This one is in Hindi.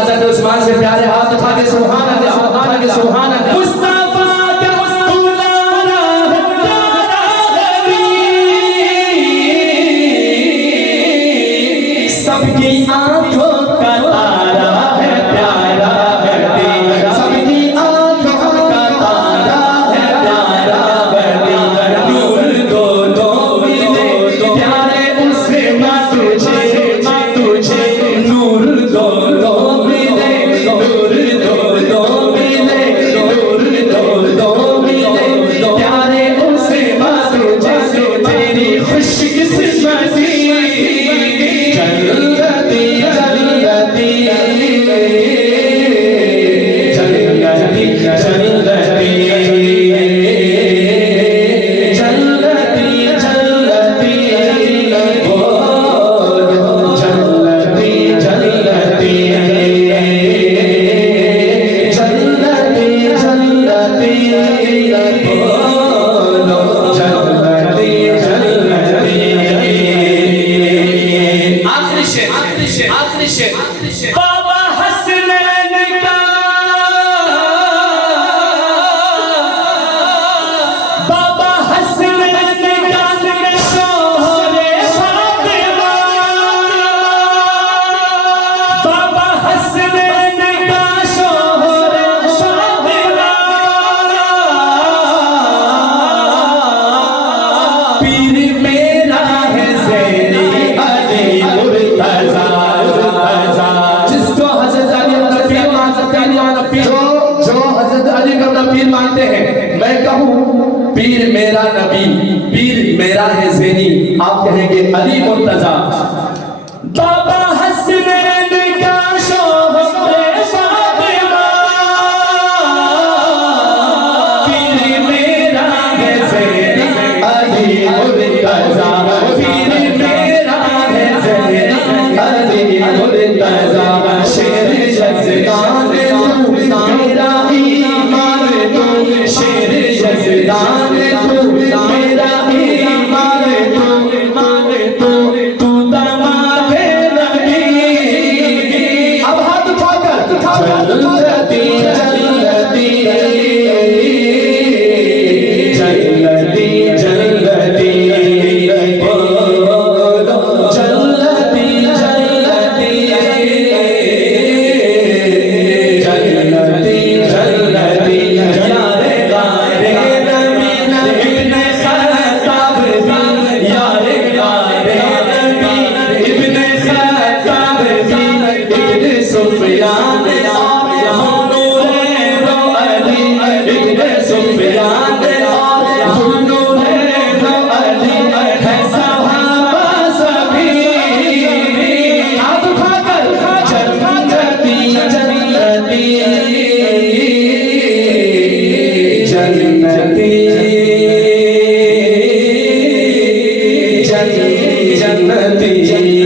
हज़रत उस्मान से प्यारे हाथ उठा के सुभान अल्लाह, सुभान अल्लाह, सुभान अल्लाह। मुस्तफा का दुलारा है प्यारा नबी, सबकी आंखों का तारा है प्यारा नबी, सबकी आंखों का तारा है प्यारा नबी। नूर दो दो मिले प्यारे उनसे तुझे नूर दो दो मिले, नूर दो दो मिले, नूर दो दो मिले प्यारे उनसे तुझे तेरी खुशकिस्मती जन्नती जन्नती जन्नती जन्नती जन्नती जन्नती ओ जन्नती जन्नती जन्नती जन्नती ओ जन्नती जन्नती। आखिरी शेर, आखिरी शेर, आखिरी शेर। बाबा हसनैन का, बाबा हसनैन का शोहरे फातिमा, बाबा हसनैन का शोहरे फातिमा, पीर मेरा है ज़ैनी अली मुर्तज़ा, जिसको हज़रत अली अपना पीर मान सकते हैं, जो हज़रत अली को अपना पीर मानते हैं, मैं कहूँ पीर मेरा नबी, पीर मेरा है ज़ैनी, आप कहेंगे अली मुर्तज़ा। बाबा हसनैन का शोहरे फातिमा, पीर मेरा है ज़ैनी अली मुर्तज़ा, पीर मेरा है ज़ैनी अली मुर्तज़ा। शेर यज़दान तू मेरा ईमान तू, शेर यज़दान तू मेरा ईमान तू, तू दामाद नबी। अब हाथ उठाकर जन्नती जन्नती जन्नती जन्नती ओ जन्नती जन्नती जन्नती जन्नती। यारे गारे नबी इब्ने खत्ताब भी, यारे गारे नबी इब्ने खत्ताब भी, इब्ने सुफयान ज़ुन्नूरैन अली, इब्ने सुफयान ज़ुन्नूरैन अली है सहाबा सभी। हाथ उठाकर जन्नती जन्नती जन्नती जन्नती।